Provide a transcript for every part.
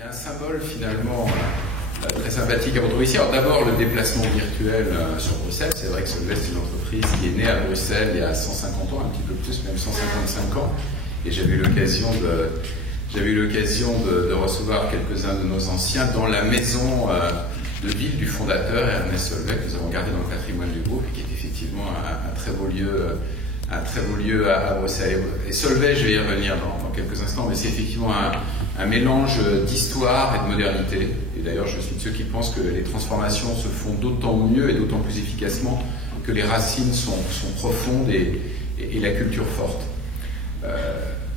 y a un symbole finalement très sympathique à retrouver ici. Alors d'abord le déplacement virtuel sur Bruxelles. C'est vrai que Solvay c'est une entreprise qui est née à Bruxelles il y a 150 ans, un petit peu plus, même 155 ans. Et j'avais eu l'occasion de recevoir quelques-uns de nos anciens dans la maison de ville du fondateur Ernest Solvay, que nous avons gardé dans le patrimoine du groupe et qui est effectivement un très beau lieu à Bruxelles. Et Solvay, je vais y revenir dans quelques instants, mais c'est effectivement un mélange d'histoire et de modernité. Et d'ailleurs, je suis de ceux qui pensent que les transformations se font d'autant mieux et d'autant plus efficacement que les racines sont profondes et la culture forte.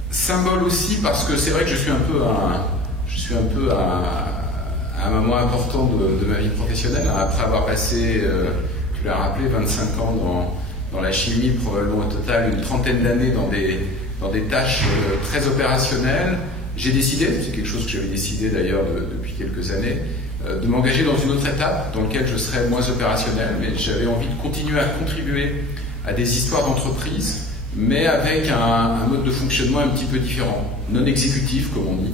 Symbole aussi parce que c'est vrai que je suis un peu à un moment important de ma vie professionnelle, après avoir passé, tu l'as rappelé, 25 ans dans la chimie, probablement au total une trentaine d'années dans des tâches très opérationnelles. J'ai décidé, c'est quelque chose que j'avais décidé d'ailleurs depuis quelques années, de m'engager dans une autre étape dans laquelle je serais moins opérationnel, mais j'avais envie de continuer à contribuer à des histoires d'entreprise, mais avec un mode de fonctionnement un petit peu différent, non exécutif comme on dit.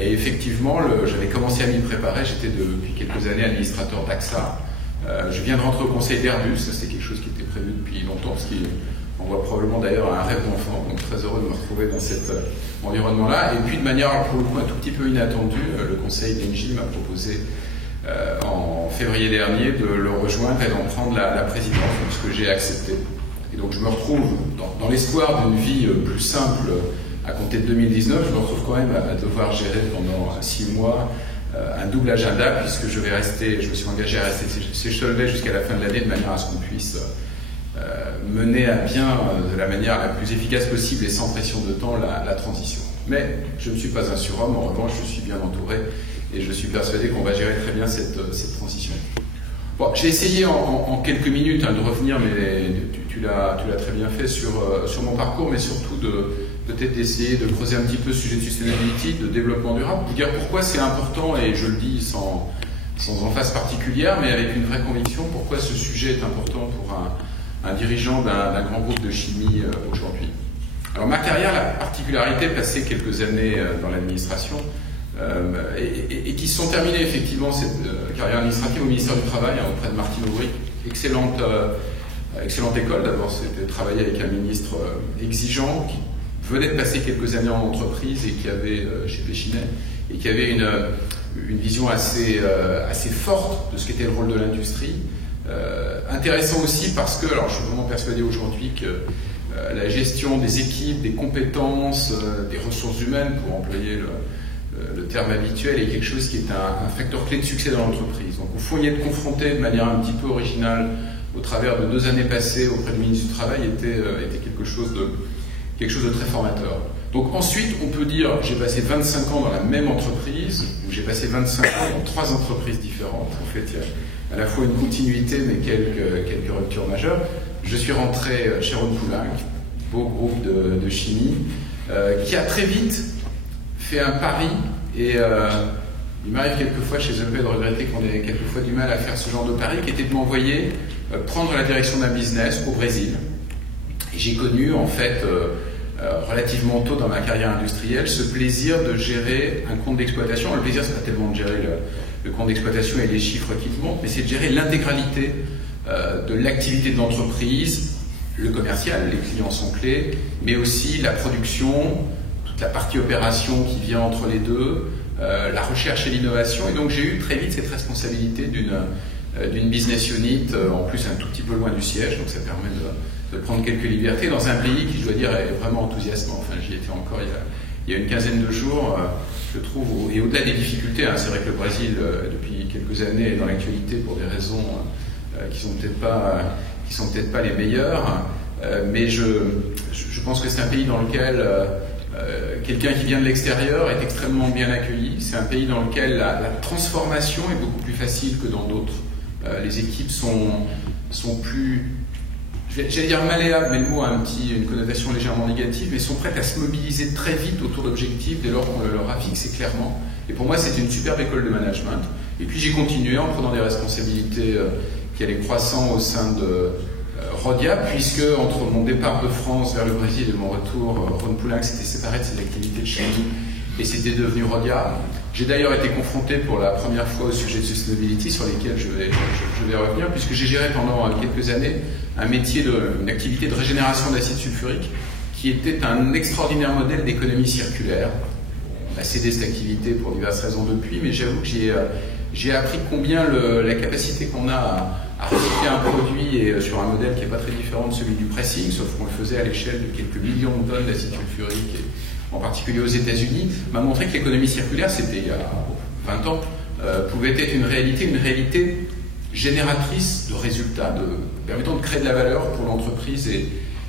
Et effectivement, j'avais commencé à m'y préparer, j'étais depuis quelques années administrateur d'AXA. Je viens de rentrer au conseil d'Airbus, ça c'est quelque chose qui était prévu depuis longtemps, ce qui envoie probablement d'ailleurs un rêve d'enfant, donc très heureux de me retrouver dans cet environnement-là. Et puis de manière pour le coup un tout petit peu inattendue, le conseil d'Engie m'a proposé en février dernier de le rejoindre et d'en prendre la présidence, ce que j'ai accepté. Et donc je me retrouve dans l'espoir d'une vie plus simple à compter de 2019, je me retrouve quand même à devoir gérer pendant 6 mois un double agenda, puisque je me suis engagé à rester chez Solvay jusqu'à la fin de l'année, de manière à ce qu'on puisse mener à bien de la manière la plus efficace possible et sans pression de temps la transition. Mais je ne suis pas un surhomme, en revanche je suis bien entouré et je suis persuadé qu'on va gérer très bien cette transition. Bon, j'ai essayé en quelques minutes de revenir, mais tu l'as très bien fait sur mon parcours, mais surtout peut-être d'essayer de creuser un petit peu le sujet de sustainability, de développement durable, de dire pourquoi c'est important, et je le dis sans emphase particulière, mais avec une vraie conviction, pourquoi ce sujet est important pour un dirigeant d'un grand groupe de chimie aujourd'hui. Alors ma carrière, la particularité de passer quelques années dans l'administration, et qui se sont terminées effectivement cette carrière administrative au ministère du Travail, auprès de Martine Aubry. Excellente école. D'abord, c'était travailler avec un ministre exigeant qui venait de passer quelques années en entreprise et qui avait, chez Péchinet, et qui avait une vision assez forte de ce qu'était le rôle de l'industrie. Intéressant aussi parce que, alors je suis vraiment persuadé aujourd'hui que la gestion des équipes, des compétences, des ressources humaines, pour employer le terme habituel, est quelque chose qui est un facteur clé de succès dans l'entreprise. Donc au fond, y être confronté de manière un petit peu originale au travers de 2 années passées auprès du ministre du Travail était quelque chose de très formateur. Donc ensuite, on peut dire, j'ai passé 25 ans dans la même entreprise, où j'ai passé 25 ans dans 3 entreprises différentes. En fait, il y a à la fois une continuité, mais quelques ruptures majeures. Je suis rentré chez Rhône-Poulenc, beau groupe de chimie, qui a très vite fait un pari, et il m'arrive quelquefois chez Solvay de regretter qu'on ait quelquefois du mal à faire ce genre de pari, qui était de m'envoyer prendre la direction d'un business au Brésil. Et j'ai connu en fait relativement tôt dans ma carrière industrielle ce plaisir de gérer un compte d'exploitation. Le plaisir, c'est pas tellement de gérer le compte d'exploitation et les chiffres qui montent, mais c'est de gérer l'intégralité de l'activité de l'entreprise, le commercial, les clients sont clés, mais aussi la production, toute la partie opération qui vient entre les deux, la recherche et l'innovation. Et donc j'ai eu très vite cette responsabilité d'une business unit, en plus un tout petit peu loin du siège, donc ça permet de prendre quelques libertés dans un pays qui, je dois dire, est vraiment enthousiasmant. Enfin, j'y étais encore il y a une quinzaine de jours, je trouve, et au-delà des difficultés, c'est vrai que le Brésil, depuis quelques années, est dans l'actualité pour des raisons qui sont peut-être pas les meilleures, mais je pense que c'est un pays dans lequel quelqu'un qui vient de l'extérieur est extrêmement bien accueilli. C'est un pays dans lequel la transformation est beaucoup plus facile que dans d'autres. Les équipes sont plus, j'allais dire malléables, mais le mot a une connotation légèrement négative, mais sont prêtes à se mobiliser très vite autour d'objectifs dès lors qu'on leur a fixé clairement. Et pour moi, c'était une superbe école de management. Et puis j'ai continué en prenant des responsabilités qui allaient croissant au sein de Rhodia, puisque entre mon départ de France vers le Brésil et mon retour, Rhône-Poulenc s'était séparé de ses activités de chimie et c'était devenu Rhodia. J'ai d'ailleurs été confronté pour la première fois au sujet de sustainability sur lesquels je vais revenir, puisque j'ai géré pendant quelques années un métier, une activité de régénération d'acide sulfurique qui était un extraordinaire modèle d'économie circulaire. On a cédé cette activité pour diverses raisons depuis, mais j'avoue que j'ai appris combien la capacité qu'on a à recycler un produit et sur un modèle qui n'est pas très différent de celui du pressing, sauf qu'on le faisait à l'échelle de quelques millions de tonnes d'acide sulfurique, et en particulier aux États-Unis, m'a montré que l'économie circulaire, c'était il y a 20 ans, pouvait être une réalité génératrice de résultats, permettant de créer de la valeur pour l'entreprise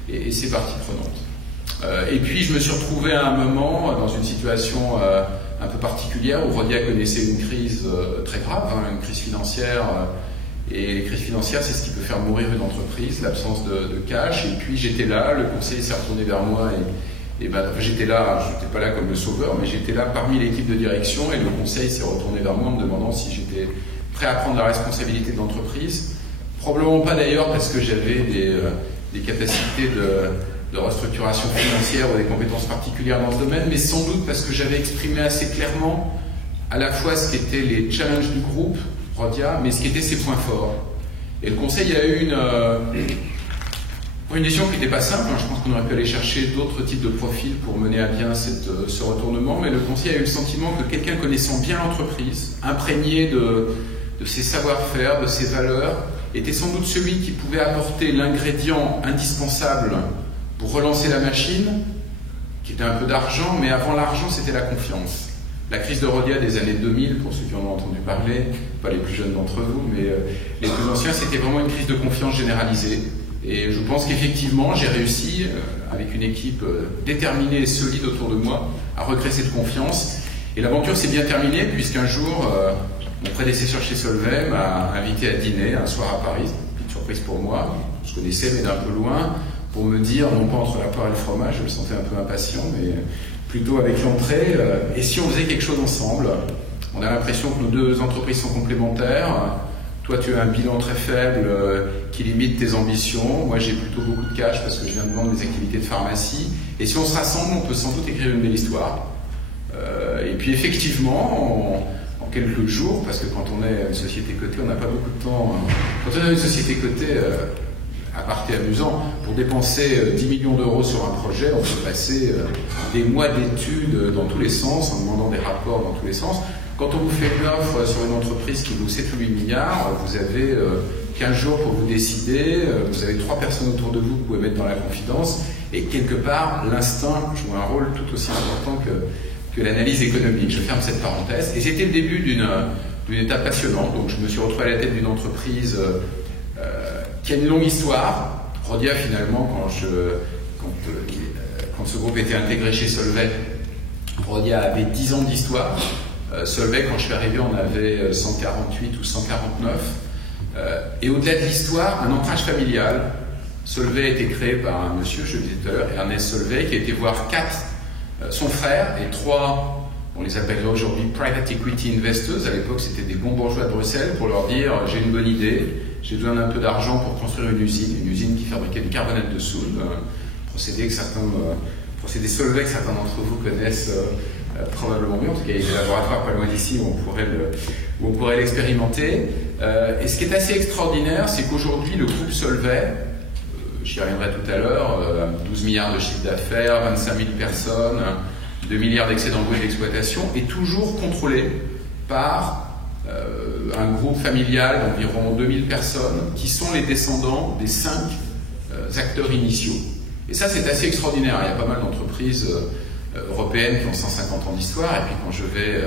et ses parties prenantes. Et puis je me suis retrouvé à un moment dans une situation un peu particulière où Rhodia connaissait une crise très grave, une crise financière. Et les crises financières, c'est ce qui peut faire mourir une entreprise, l'absence de cash. Et puis j'étais là, le conseiller s'est retourné vers moi et j'étais là, je n'étais pas là comme le sauveur, mais j'étais là parmi l'équipe de direction et le conseil s'est retourné vers moi en me demandant si j'étais prêt à prendre la responsabilité de l'entreprise. Probablement pas d'ailleurs parce que j'avais des capacités de restructuration financière ou des compétences particulières dans ce domaine, mais sans doute parce que j'avais exprimé assez clairement à la fois ce qu'étaient les challenges du groupe Rhodia, mais ce qui étaient ses points forts. Et le conseil a eu une décision qui n'était pas simple. Je pense qu'on aurait pu aller chercher d'autres types de profils pour mener à bien ce retournement, mais le conseil a eu le sentiment que quelqu'un connaissant bien l'entreprise, imprégné de ses savoir-faire, de ses valeurs, était sans doute celui qui pouvait apporter l'ingrédient indispensable pour relancer la machine, qui était un peu d'argent, mais avant l'argent, c'était la confiance. La crise de Rhodia des années 2000, pour ceux qui en ont entendu parler, pas les plus jeunes d'entre vous, mais les plus anciens, c'était vraiment une crise de confiance généralisée. Et je pense qu'effectivement, j'ai réussi, avec une équipe déterminée et solide autour de moi, à recréer cette confiance. Et l'aventure s'est bien terminée, puisqu'un jour, mon prédécesseur chez Solvay m'a invité à dîner un soir à Paris, petite surprise pour moi, je connaissais mais d'un peu loin, pour me dire, non pas entre la poire et le fromage, je me sentais un peu impatient, mais plutôt avec l'entrée, et si on faisait quelque chose ensemble? On a l'impression que nos deux entreprises sont complémentaires. Toi, tu as un bilan très faible qui limite tes ambitions. Moi, j'ai plutôt beaucoup de cash parce que je viens de vendre mes activités de pharmacie. Et si on se rassemble, on peut sans doute écrire une belle histoire. Et puis effectivement, en quelques jours, parce que quand on est une société cotée, on n'a pas beaucoup de temps. Quand on est une société cotée, à part amusant, pour dépenser 10 millions d'euros sur un projet, on peut passer des mois d'études dans tous les sens, en demandant des rapports dans tous les sens. Quand on vous fait une offre sur une entreprise qui vaut 7 ou 8 milliards, vous avez 15 jours pour vous décider, vous avez 3 personnes autour de vous que vous pouvez mettre dans la confidence, et quelque part, l'instinct joue un rôle tout aussi important que l'analyse économique. Je ferme cette parenthèse. Et c'était le début d'une étape passionnante. Donc je me suis retrouvé à la tête d'une entreprise qui a une longue histoire. Rhodia, finalement, quand ce groupe était intégré chez Solvay, Rhodia avait 10 ans d'histoire. Solvay, quand je suis arrivé, on avait 148 ou 149. Et au-delà de l'histoire, un ancrage familial. Solvay a été créé par un monsieur, je le disais tout à l'heure, Ernest Solvay, qui a été voir 4, son frère, et 3, on les appellerait aujourd'hui private equity investors. À l'époque, c'était des bons bourgeois de Bruxelles, pour leur dire j'ai une bonne idée, j'ai besoin d'un peu d'argent pour construire une usine qui fabriquait du carbonate de soude, procédé Solvay que certains d'entre vous connaissent probablement mieux. En tout cas, il y a des laboratoires pas loin d'ici où on pourrait l'expérimenter. Et ce qui est assez extraordinaire, c'est qu'aujourd'hui, le groupe Solvay, j'y reviendrai tout à l'heure, 12 milliards de chiffre d'affaires, 25 000 personnes, 2 milliards d'excédents bruts d'exploitation, est toujours contrôlé par un groupe familial d'environ 2000 personnes qui sont les descendants des 5 acteurs initiaux. Et ça, c'est assez extraordinaire. Il y a pas mal d'entreprises européennes qui ont 150 ans d'histoire, et puis quand je vais,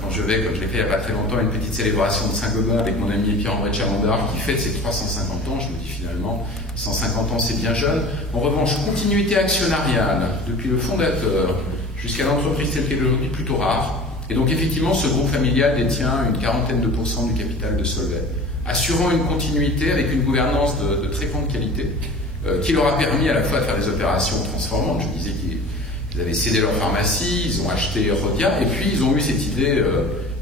comme je l'ai fait il n'y a pas très longtemps, à une petite célébration de Saint-Gobain avec mon ami Pierre-André Chalandard qui fête ses 350 ans, je me dis finalement, 150 ans c'est bien jeune. En revanche, continuité actionnariale, depuis le fondateur jusqu'à l'entreprise telle qu'elle est aujourd'hui, plutôt rare. Et donc effectivement, ce groupe familial détient une quarantaine de % du capital de Solvay, assurant une continuité avec une gouvernance de très grande qualité, qui leur a permis à la fois de faire des opérations transformantes. Je disais qu'ils avaient cédé leur pharmacie, ils ont acheté Rhodia, et puis ils ont eu cette idée,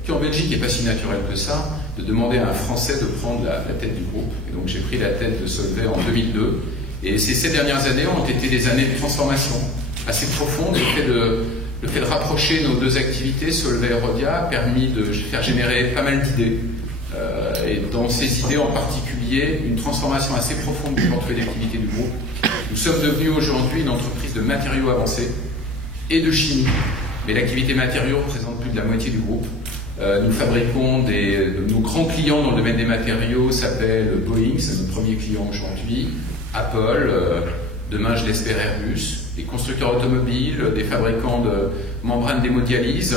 qui en Belgique n'est pas si naturelle que ça, de demander à un Français de prendre la tête du groupe. Et donc j'ai pris la tête de Solvay en 2002, et ces 7 dernières années ont été des années de transformation assez profonde, et fait de Le fait de rapprocher nos deux activités, Solvay et Rhodia, a permis de faire générer pas mal d'idées. Et dans ces idées en particulier, une transformation assez profonde du portefeuille d'activité du groupe. Nous sommes devenus aujourd'hui une entreprise de matériaux avancés et de chimie. Mais l'activité matériaux représente plus de la moitié du groupe. Nous fabriquons nos grands clients dans le domaine des matériaux s'appellent Boeing, c'est notre premier client aujourd'hui, Apple, demain je l'espère Airbus, des constructeurs automobiles, des fabricants de membranes d'hémodialyse.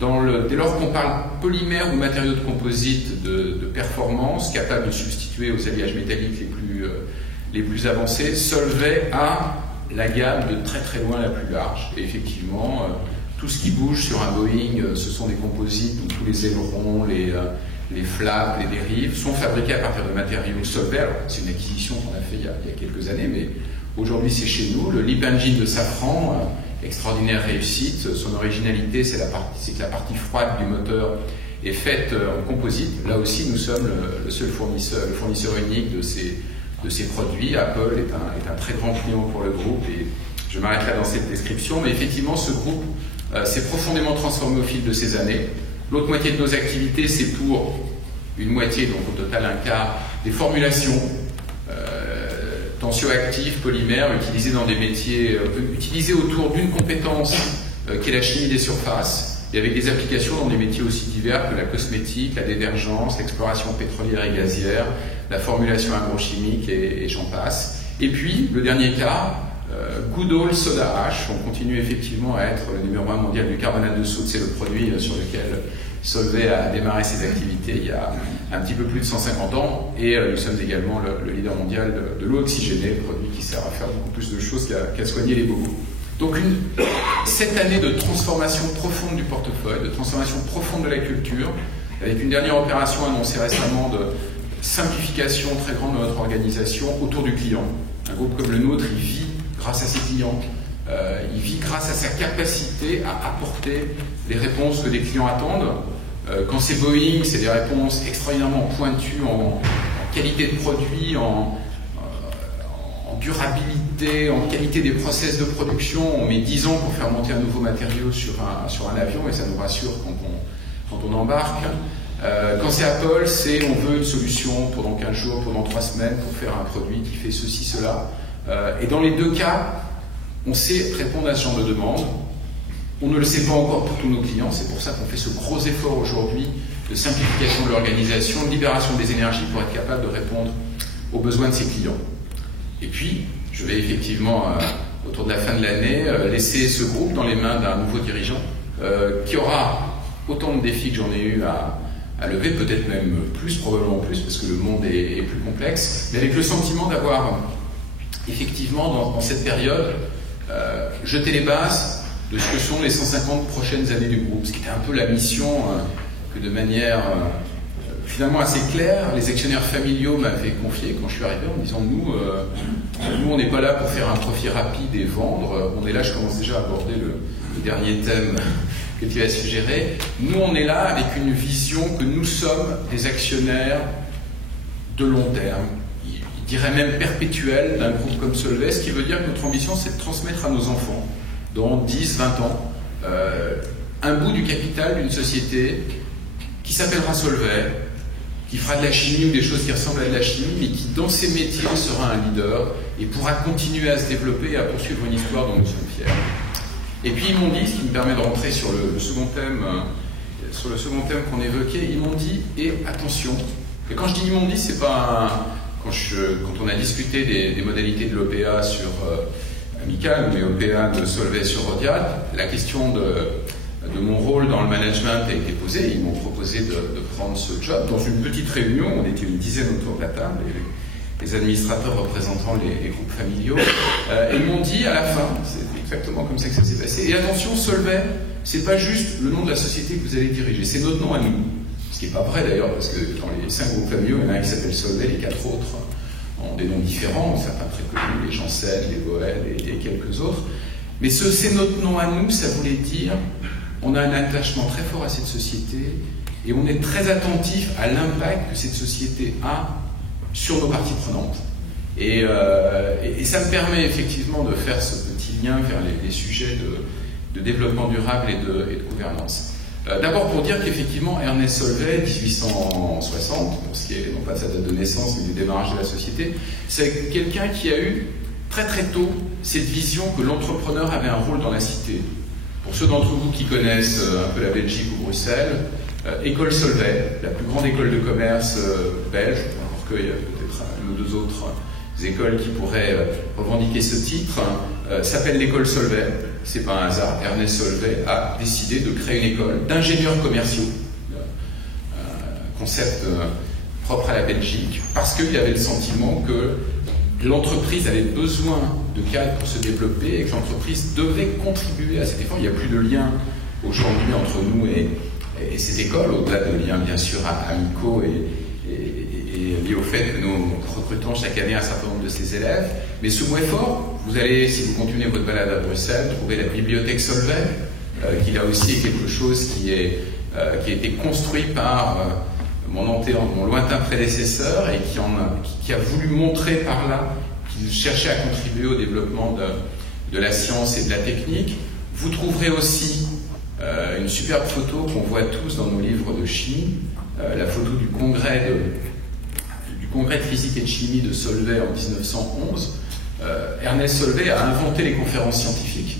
Dès lors qu'on parle polymères ou matériaux de composite de performance, capables de substituer aux alliages métalliques les plus avancés, Solvay a la gamme de très très loin la plus large. Et effectivement, tout ce qui bouge sur un Boeing, ce sont des composites, donc tous les ailerons, les flaps, les dérives, sont fabriqués à partir de matériaux Solvay. Alors, c'est une acquisition qu'on a fait il y a quelques années, mais aujourd'hui c'est chez nous. Le LEAP Engine de Safran, extraordinaire réussite. Son originalité, c'est que la partie froide du moteur est faite en composite. Là aussi, nous sommes le seul fournisseur unique de ces produits. Apple est un très grand client pour le groupe et je m'arrête là dans cette description. Mais effectivement, ce groupe s'est profondément transformé au fil de ces années. L'autre moitié de nos activités, c'est pour une moitié, donc au total un quart, des formulations tensioactifs, polymères, utilisés dans des métiers, utilisés autour d'une compétence qui est la chimie des surfaces, et avec des applications dans des métiers aussi divers que la cosmétique, la détergence, l'exploration pétrolière et gazière, la formulation agrochimique et j'en passe. Et puis, le dernier cas, Goodall Soda Ash, on continue effectivement à être le numéro 1 mondial du carbonate de soude, c'est le produit sur lequel Solvay a démarré ses activités il y a un petit peu plus de 150 ans et nous sommes également le leader mondial de l'eau oxygénée, produit qui sert à faire beaucoup plus de choses qu'à soigner les bobos. Donc cette année de transformation profonde du portefeuille, de transformation profonde de la culture, avec une dernière opération annoncée récemment de simplification très grande de notre organisation autour du client. Un groupe comme le nôtre, il vit grâce à ses clients, il vit grâce à sa capacité à apporter les réponses que les clients attendent. Quand c'est Boeing, c'est des réponses extraordinairement pointues en qualité de produit, en durabilité, en qualité des process de production. On met 10 ans pour faire monter un nouveau matériau sur un avion et ça nous rassure quand on embarque. Quand c'est Apple, on veut une solution pendant 15 jours, pendant 3 semaines pour faire un produit qui fait ceci, cela. Et dans les deux cas, on sait répondre à ce genre de demande. On ne le sait pas encore pour tous nos clients, c'est pour ça qu'on fait ce gros effort aujourd'hui de simplification de l'organisation, de libération des énergies pour être capable de répondre aux besoins de ses clients. Et puis, je vais effectivement, autour de la fin de l'année, laisser ce groupe dans les mains d'un nouveau dirigeant qui aura autant de défis que j'en ai eu à lever, peut-être même plus, probablement plus, parce que le monde est plus complexe, mais avec le sentiment d'avoir effectivement, dans cette période, jeté les bases de ce que sont les 150 prochaines années du groupe, ce qui était un peu la mission que de manière finalement assez claire, les actionnaires familiaux m'avaient confié quand je suis arrivé en me disant nous on n'est pas là pour faire un profit rapide et vendre, on est là, je commence déjà à aborder le dernier thème que tu as suggéré, nous on est là avec une vision que nous sommes des actionnaires de long terme, je dirais même perpétuel d'un groupe comme Solvay, ce qui veut dire que notre ambition c'est de transmettre à nos enfants dans 10, 20 ans, un bout du capital d'une société qui s'appellera Solvay, qui fera de la chimie ou des choses qui ressemblent à de la chimie, mais qui, dans ses métiers, sera un leader et pourra continuer à se développer et à poursuivre une histoire dont nous sommes fiers. Et puis ils m'ont dit, ce qui me permet de rentrer sur le second thème qu'on évoquait, ils m'ont dit, et attention, et quand je dis ils m'ont dit, c'est pas quand on a discuté des modalités de l'OPA sur Amical, mais OPA de Solvay sur Rhodia, la question de mon rôle dans le management a été posée. Ils m'ont proposé de prendre ce job dans une petite réunion. On était une dizaine autour de la table, les administrateurs représentant les groupes familiaux. Ils m'ont dit à la fin, c'est exactement comme ça que ça s'est passé. Et attention, Solvay, c'est pas juste le nom de la société que vous allez diriger, c'est notre nom à nous. Ce qui n'est pas vrai d'ailleurs, parce que dans les 5 groupes familiaux, il y en a un qui s'appelle Solvay, les 4 autres ont des noms différents, certains très connus, les Janssen, les Boel et quelques autres. Mais c'est notre nom à nous, ça voulait dire on a un attachement très fort à cette société et on est très attentif à l'impact que cette société a sur nos parties prenantes. Et ça me permet effectivement de faire ce petit lien vers les sujets développement durable et de gouvernance. D'abord pour dire qu'effectivement Ernest Solvay, 1860, pour ce qui est non pas de sa date de naissance mais du démarrage de la société, c'est quelqu'un qui a eu très très tôt cette vision que l'entrepreneur avait un rôle dans la cité. Pour ceux d'entre vous qui connaissent un peu la Belgique ou Bruxelles, École Solvay, la plus grande école de commerce belge, encore qu'il y a peut-être une ou deux autres écoles qui pourraient revendiquer ce titre, s'appelle l'école Solvay. C'est pas un hasard, Ernest Solvay a décidé de créer une école d'ingénieurs commerciaux, concept propre à la Belgique, parce qu'il y avait le sentiment que l'entreprise avait besoin de cadres pour se développer et que l'entreprise devait contribuer à cet effort. Il n'y a plus de lien aujourd'hui entre nous et cette école, au-delà de liens bien sûr amicaux et liés au fait que nous recrutons chaque année un certain nombre de ses élèves. Mais ce mot est fort. Vous allez, si vous continuez votre balade à Bruxelles, trouver la bibliothèque Solvay, qui là aussi est quelque chose qui a été construit par mon lointain prédécesseur et qui a voulu montrer par là qu'il cherchait à contribuer au développement de la science et de la technique. Vous trouverez aussi une superbe photo qu'on voit tous dans nos livres de chimie, la photo du congrès de physique et de chimie de Solvay en 1911. Ernest Solvay a inventé les conférences scientifiques,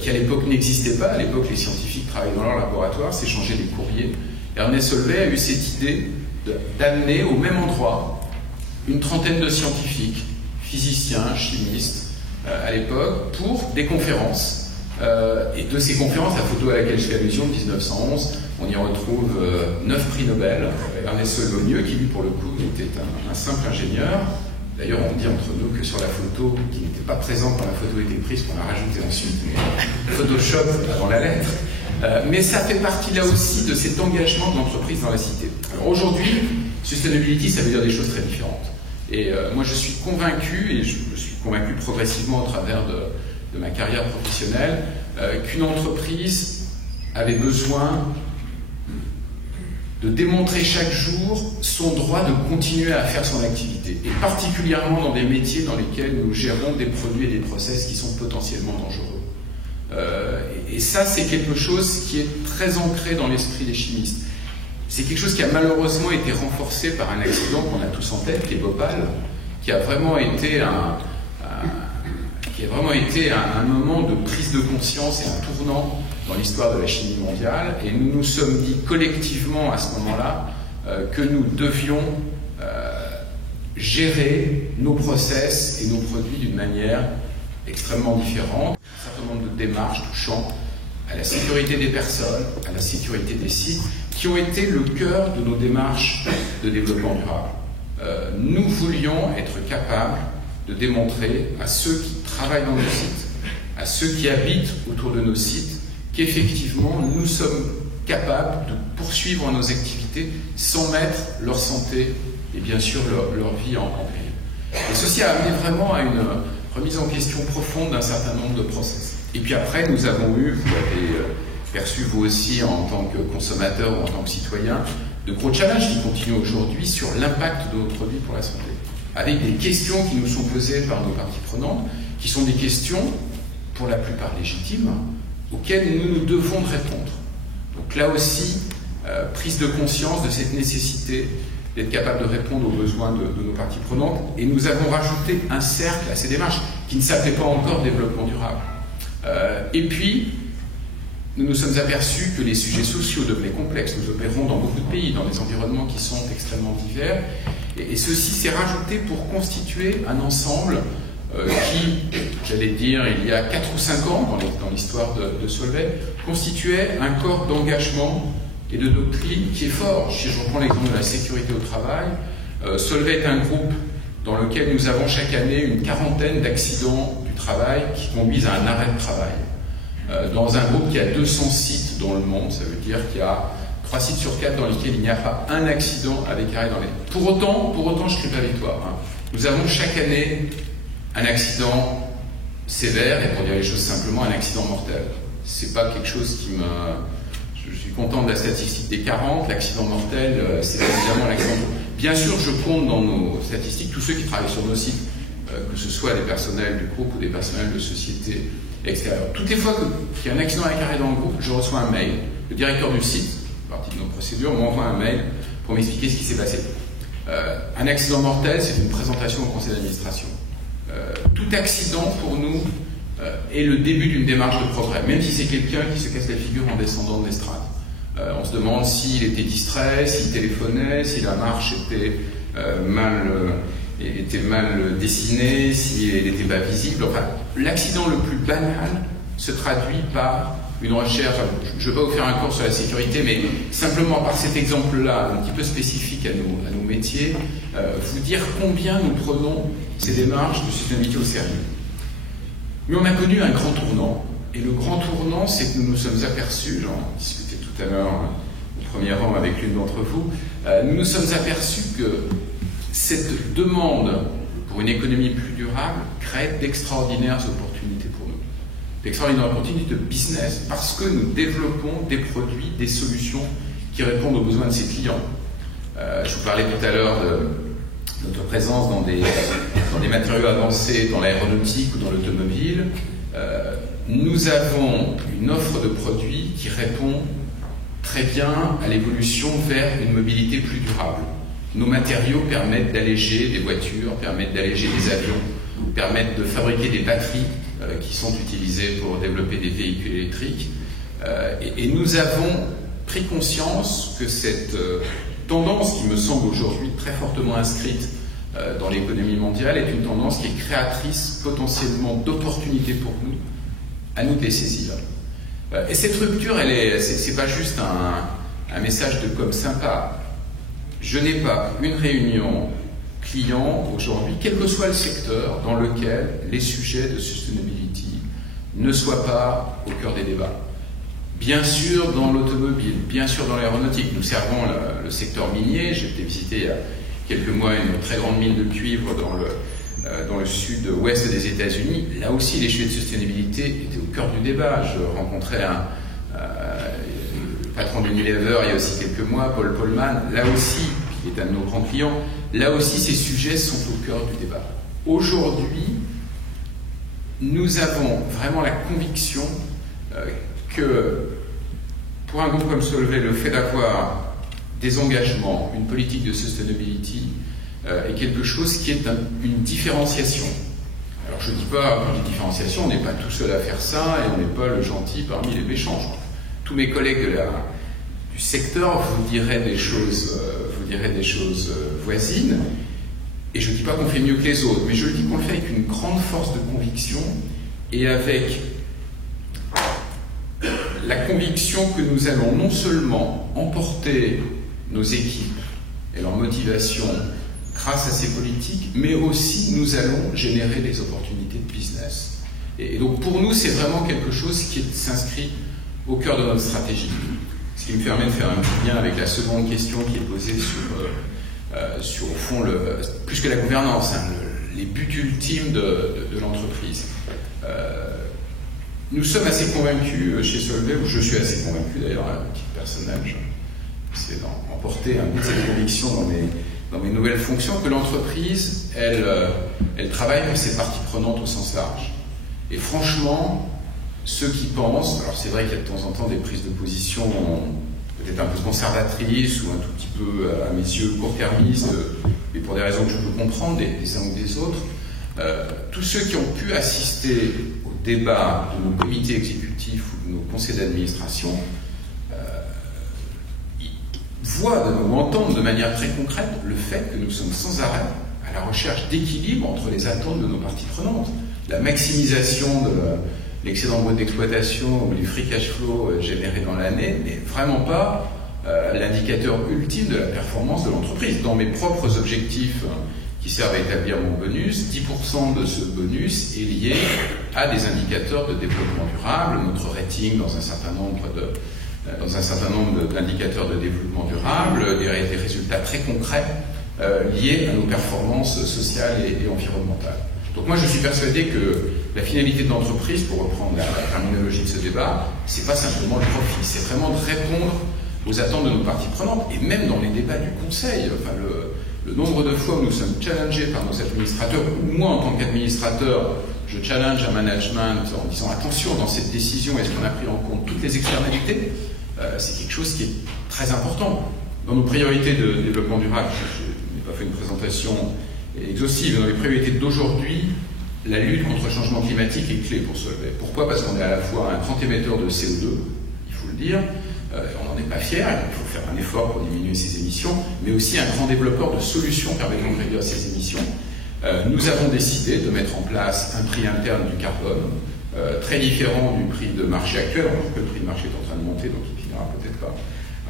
qui à l'époque n'existaient pas. À l'époque, les scientifiques travaillaient dans leur laboratoire, s'échangeaient des courriers. Ernest Solvay a eu cette idée d'amener au même endroit une trentaine de scientifiques, physiciens, chimistes, à l'époque, pour des conférences. Et de ces conférences, la photo à laquelle je fais allusion, de 1911, on y retrouve 9 prix Nobel. Ernest Solvay, qui lui, pour le coup, était un simple ingénieur. D'ailleurs, on dit entre nous que sur la photo, qui n'était pas présente quand la photo était prise, qu'on a rajouté ensuite, mais Photoshop avant la lettre. Mais ça fait partie là aussi de cet engagement de l'entreprise dans la cité. Alors aujourd'hui, sustainability, ça veut dire des choses très différentes. Et moi, je suis convaincu, et je suis convaincu progressivement au travers de ma carrière professionnelle, qu'une entreprise avait besoin de démontrer chaque jour son droit de continuer à faire son activité, et particulièrement dans des métiers dans lesquels nous gérons des produits et des process qui sont potentiellement dangereux. Et ça, c'est quelque chose qui est très ancré dans l'esprit des chimistes. C'est quelque chose qui a malheureusement été renforcé par un accident qu'on a tous en tête, qui est Bhopal, qui a vraiment été un moment de prise de conscience et un tournant dans l'histoire de la chimie mondiale, et nous nous sommes dit collectivement à ce moment-là que nous devions gérer nos process et nos produits d'une manière extrêmement différente. Un certain nombre de démarches touchant à la sécurité des personnes, à la sécurité des sites, qui ont été le cœur de nos démarches de développement durable. Nous voulions être capables de démontrer à ceux qui travaillent dans nos sites, à ceux qui habitent autour de nos sites, qu'effectivement nous sommes capables de poursuivre nos activités sans mettre leur santé et bien sûr leur vie en péril. Et ceci a amené vraiment à une remise en question profonde d'un certain nombre de process. Et puis après, nous avons eu, vous l'avez perçu vous aussi en tant que consommateur ou en tant que citoyen, de gros challenges qui continuent aujourd'hui sur l'impact de nos produits pour la santé, avec des questions qui nous sont posées par nos parties prenantes, qui sont des questions, pour la plupart légitimes, auxquelles nous devons répondre. Donc là aussi, prise de conscience de cette nécessité d'être capable de répondre aux besoins de nos parties prenantes, et nous avons rajouté un cercle à ces démarches, qui ne s'appelait pas encore développement durable. Et puis, nous nous sommes aperçus que les sujets sociaux devenaient complexes. Nous opérons dans beaucoup de pays, dans des environnements qui sont extrêmement divers, et ceci s'est rajouté pour constituer un ensemble qui, j'allais dire, il y a 4 ou 5 ans, dans l'histoire de Solvay, constituait un corps d'engagement et de doctrine qui est fort. Si je reprends l'exemple de la sécurité au travail, Solvay est un groupe dans lequel nous avons chaque année une quarantaine d'accidents du travail qui conduisent à un arrêt de travail. Dans un groupe qui a 200 sites dans le monde, ça veut dire qu'il y a 3 sites sur 4 dans lesquels il n'y a pas un accident avec arrêt dans les... Pour autant, je ne crie pas victoire. Nous avons chaque année un accident sévère, et pour dire les choses simplement, un accident mortel. C'est pas quelque chose qui me... Je suis content de la statistique des 40, l'accident mortel, c'est évidemment l'accident... Bien sûr, je compte dans nos statistiques tous ceux qui travaillent sur nos sites, que ce soit des personnels du groupe ou des personnels de sociétés extérieur. Toutes les fois qu'il y a un accident avec arrêt dans le groupe, je reçois un mail. Le directeur du site, partie de nos procédures, m'envoie un mail pour m'expliquer ce qui s'est passé. Un accident mortel, c'est une présentation au conseil d'administration. Tout accident, pour nous, est le début d'une démarche de progrès, même si c'est quelqu'un qui se casse la figure en descendant de l'estrade. On se demande s'il était distrait, s'il téléphonait, si la marche était mal dessinée, s'il n'était pas visible. Enfin, l'accident le plus banal se traduit par une recherche. Je ne vais pas vous faire un cours sur la sécurité, mais simplement par cet exemple-là, un petit peu spécifique à nos métiers, vous dire combien nous prenons ces démarches de sustainabilité au sérieux. Mais on a connu un grand tournant. Et le grand tournant, c'est que nous nous sommes aperçus, j'en discutais tout à l'heure au premier rang avec l'une d'entre vous, nous nous sommes aperçus que cette demande pour une économie plus durable crée d'extraordinaires opportunités pour nous. D'extraordinaires opportunités de business, parce que nous développons des produits, des solutions qui répondent aux besoins de ces clients. Je vous parlais tout à l'heure de notre présence dans des matériaux avancés, dans l'aéronautique ou dans l'automobile. Nous avons une offre de produits qui répond très bien à l'évolution vers une mobilité plus durable. Nos matériaux permettent d'alléger des voitures, permettent d'alléger des avions, permettent de fabriquer des batteries qui sont utilisées pour développer des véhicules électriques. Et nous avons pris conscience que cette tendance qui me semble aujourd'hui très fortement inscrite dans l'économie mondiale est une tendance qui est créatrice potentiellement d'opportunités pour nous, à nous de les saisir. Et cette rupture, c'est pas juste un message de com sympa. Je n'ai pas une réunion client aujourd'hui, quel que soit le secteur dans lequel les sujets de sustainability ne soient pas au cœur des débats. Bien sûr dans l'automobile, bien sûr dans l'aéronautique. Nous servons le secteur minier. J'ai été visiter il y a quelques mois une très grande mine de cuivre dans le sud-ouest des États-Unis. Là aussi, les sujets de sustainabilité étaient au cœur du débat. Je rencontrais le patron d'Unilever il y a aussi quelques mois, Paul Polman. Là aussi, qui est un de nos grands clients, là aussi, ces sujets sont au cœur du débat. Aujourd'hui, nous avons vraiment la conviction que pour un groupe comme Solvay, le fait d'avoir des engagements, une politique de sustainability est quelque chose qui est une différenciation. Alors je ne dis pas une différenciation, on n'est pas tout seul à faire ça et on n'est pas le gentil parmi les méchants. Tous mes collègues du secteur vous diraient des choses voisines, et je ne dis pas qu'on fait mieux que les autres, mais je dis qu'on le fait avec une grande force de conviction et avec la conviction que nous allons non seulement emporter nos équipes et leur motivation grâce à ces politiques, mais aussi nous allons générer des opportunités de business. Et donc pour nous, c'est vraiment quelque chose qui s'inscrit au cœur de notre stratégie. Ce qui me permet de faire un petit lien avec la seconde question qui est posée sur au fond, plus que la gouvernance, les buts ultimes de l'entreprise. Nous sommes assez convaincus chez Solvay, ou je suis assez convaincu d'ailleurs à titre personnel, j'essaie d'emporter un bout de cette conviction dans mes nouvelles fonctions, que l'entreprise, elle travaille pour ses parties prenantes au sens large. Et franchement, ceux qui pensent, alors c'est vrai qu'il y a de temps en temps des prises de position peut-être un peu conservatrices ou un tout petit peu, à mes yeux, court-termistes, mais pour des raisons que je peux comprendre, des uns ou des autres, tous ceux qui ont pu assister au débat de nos comités exécutifs ou de nos conseils d'administration voient ou entendent de manière très concrète le fait que nous sommes sans arrêt à la recherche d'équilibre entre les attentes de nos parties prenantes. La maximisation de l'excédent brut d'exploitation ou du free cash flow généré dans l'année n'est vraiment pas l'indicateur ultime de la performance de l'entreprise. Dans mes propres objectifs qui servent à établir mon bonus, 10% de ce bonus est lié à des indicateurs de développement durable, notre rating dans un certain nombre d'indicateurs de développement durable, des résultats très concrets liés à nos performances sociales et environnementales. Donc moi je suis persuadé que la finalité de l'entreprise, pour reprendre la terminologie de ce débat, c'est pas simplement le profit, c'est vraiment de répondre aux attentes de nos parties prenantes, et même dans les débats du Conseil, enfin le nombre de fois où nous sommes challengés par nos administrateurs, ou moi en tant qu'administrateur, je challenge un management en disant attention, dans cette décision, est-ce qu'on a pris en compte toutes les externalités? C'est quelque chose qui est très important. Dans nos priorités de développement durable, je n'ai pas fait une présentation exhaustive, dans les priorités d'aujourd'hui, la lutte contre le changement climatique est clé pour se relever. Pourquoi? Parce qu'on est à la fois un grand émetteur de CO2, il faut le dire, on n'en est pas fier, il faut faire un effort pour diminuer ses émissions, mais aussi un grand développeur de solutions permettant de réduire ses émissions. Nous avons décidé de mettre en place un prix interne du carbone, très différent du prix de marché actuel. Le prix de marché est en train de monter, donc il finira peut-être pas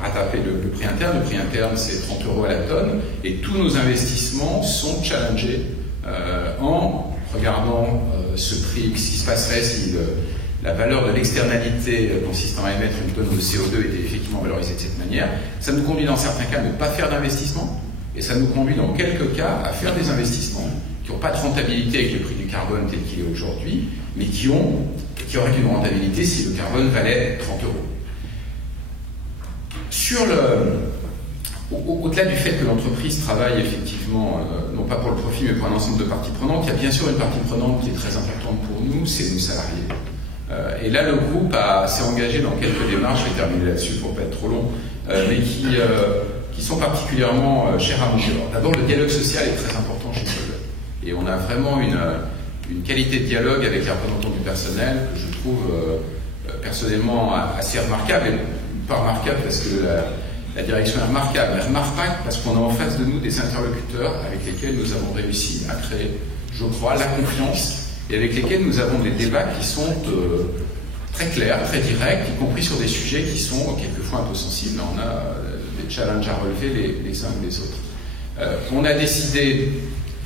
rattraper le prix interne. Le prix interne, c'est 30 € à la tonne, et tous nos investissements sont challengés en regardant ce prix, ce qui se passerait si la valeur de l'externalité consistant à émettre une tonne de CO2 était effectivement valorisée de cette manière. Ça nous conduit dans certains cas à ne pas faire d'investissement, et ça nous conduit dans quelques cas à faire des investissements qui n'ont pas de rentabilité avec le prix du carbone tel qu'il est aujourd'hui, mais qui auraient une rentabilité si le carbone valait 30 €. Au-delà du fait que l'entreprise travaille effectivement, non pas pour le profit, mais pour un ensemble de parties prenantes, il y a bien sûr une partie prenante qui est très importante pour nous, c'est nos salariés. Et là, le groupe s'est engagé dans quelques démarches, je vais terminer là-dessus pour ne pas être trop long, mais qui sont particulièrement chères à mon cœur. D'abord, le dialogue social est très important chez Solvay. Et on a vraiment une qualité de dialogue avec les représentants du personnel que je trouve personnellement assez remarquable. Et pas remarquable parce que la direction est remarquable, mais remarquable parce qu'on a en face de nous des interlocuteurs avec lesquels nous avons réussi à créer, je crois, la confiance et avec lesquels nous avons des débats qui sont très clairs, très directs, y compris sur des sujets qui sont quelquefois un peu sensibles. On a des challenges à relever les uns ou les autres. On a décidé,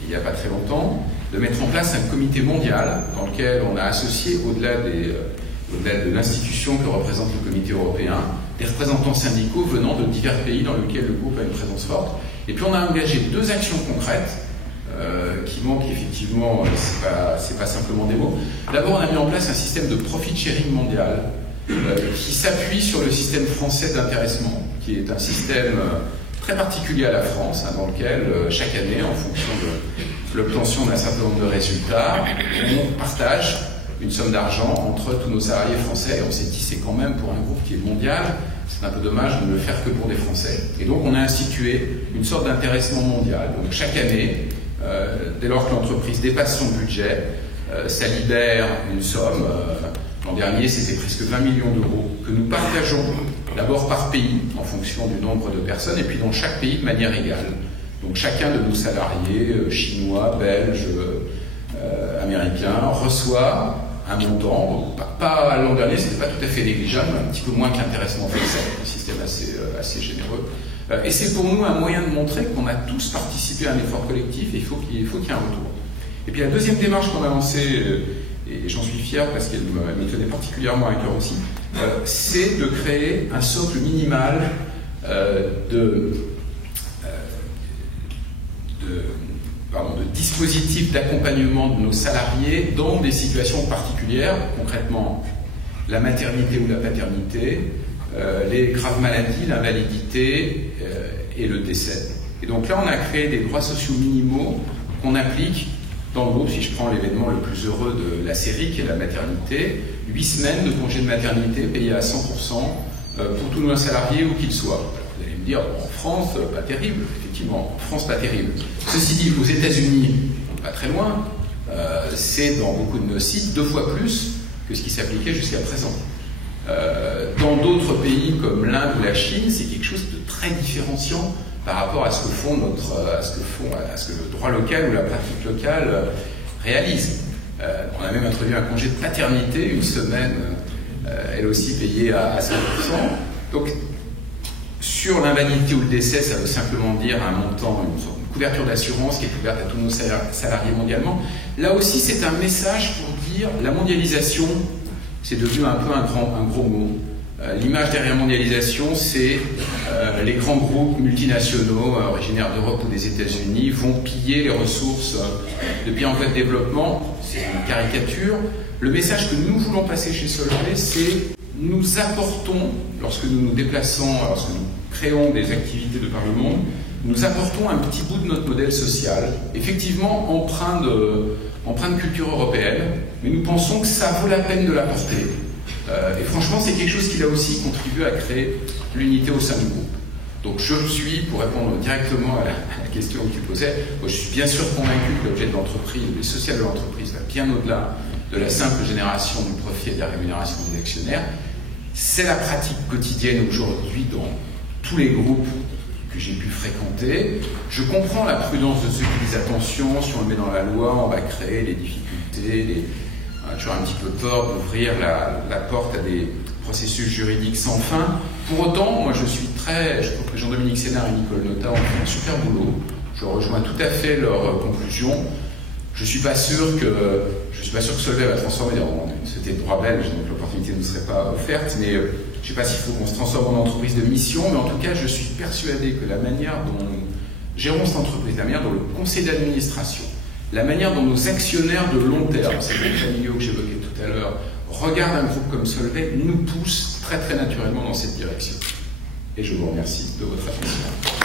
il n'y a pas très longtemps, de mettre en place un comité mondial dans lequel on a associé, au-delà de l'institution que représente le comité européen, des représentants syndicaux venant de divers pays dans lesquels le groupe a une présence forte. Et puis on a engagé 2 actions concrètes qui manquent effectivement, c'est pas simplement des mots. D'abord, on a mis en place un système de profit sharing mondial qui s'appuie sur le système français d'intéressement, qui est un système très particulier à la France, dans lequel chaque année, en fonction de l'obtention d'un certain nombre de résultats, on partage une somme d'argent entre tous nos salariés français. Et on s'est dit, c'est quand même pour un groupe qui est mondial, c'est un peu dommage de ne le faire que pour des Français. Et donc on a institué une sorte d'intéressement mondial. Donc chaque année, dès lors que l'entreprise dépasse son budget, ça libère une somme. L'an dernier, c'était presque 20 millions d'euros que nous partageons d'abord par pays, en fonction du nombre de personnes, et puis dans chaque pays de manière égale. Donc chacun de nos salariés, chinois, belges, américains, reçoit un montant, pas l'an dernier, c'était pas tout à fait négligeable, un petit peu moins que l'intéressement français, un système assez généreux. Et c'est pour nous un moyen de montrer qu'on a tous participé à un effort collectif et il faut qu'il y ait un retour. Et puis la deuxième démarche qu'on a lancée, et j'en suis fier parce qu'elle me tenait particulièrement à cœur aussi, c'est de créer un socle minimal de dispositifs d'accompagnement de nos salariés dans des situations particulières, concrètement la maternité ou la paternité, les graves maladies, l'invalidité et le décès. Et donc là, on a créé des droits sociaux minimaux qu'on applique dans le groupe. Si je prends l'événement le plus heureux de la série, qui est la maternité, 8 semaines de congé de maternité payés à 100% pour tous nos salariés, où qu'ils soient. Vous allez me dire, en France, pas terrible. Effectivement, en France, pas terrible. Ceci dit, aux États-Unis, pas très loin, c'est dans beaucoup de nos sites 2 fois plus que ce qui s'appliquait jusqu'à présent. Dans d'autres pays comme l'Inde ou la Chine, c'est quelque chose de très différenciant par rapport à ce que font à ce que le droit local ou la pratique locale réalise. On a même introduit un congé de paternité, 1 semaine, elle aussi payée à 100%. Donc, sur l'invalidité ou le décès, ça veut simplement dire un montant, une couverture d'assurance qui est ouverte à tous nos salariés mondialement. Là aussi, c'est un message pour dire la mondialisation, c'est devenu un peu un gros mot. L'image derrière mondialisation, c'est les grands groupes multinationaux originaires d'Europe ou des États-Unis vont piller les ressources de pays en voie de développement. C'est une caricature. Le message que nous voulons passer chez Solvay, c'est nous apportons, lorsque nous nous déplaçons, lorsque nous créons des activités de par le monde, nous apportons un petit bout de notre modèle social, effectivement empreint de culture européenne, mais nous pensons que ça vaut la peine de l'apporter. Et franchement, c'est quelque chose qui a aussi contribué à créer l'unité au sein du groupe. Donc je suis, pour répondre directement à la question que tu posais, je suis bien sûr convaincu que l'objet de l'entreprise, le social de l'entreprise va bien au-delà de la simple génération du profit et de la rémunération des actionnaires. C'est la pratique quotidienne aujourd'hui dans tous les groupes que j'ai pu fréquenter. Je comprends la prudence de ceux qui disent attention, si on le met dans la loi, on va créer les difficultés, on a toujours un petit peu peur d'ouvrir la porte à des processus juridiques sans fin. Pour autant, moi je trouve que Jean-Dominique Sénard et Nicole Notat ont fait un super boulot. Je rejoins tout à fait leurs conclusions. Je suis pas sûr que Solvay va transformer c'était le droit belge, donc l'opportunité ne nous serait pas offerte, mais je ne sais pas s'il faut qu'on se transforme en entreprise de mission, mais en tout cas, je suis persuadé que la manière dont nous gérons cette entreprise, la manière dont le conseil d'administration, la manière dont nos actionnaires de long terme, ces groupes familiaux que j'évoquais tout à l'heure, regardent un groupe comme Solvay, nous pousse très très naturellement dans cette direction. Et je vous remercie de votre attention.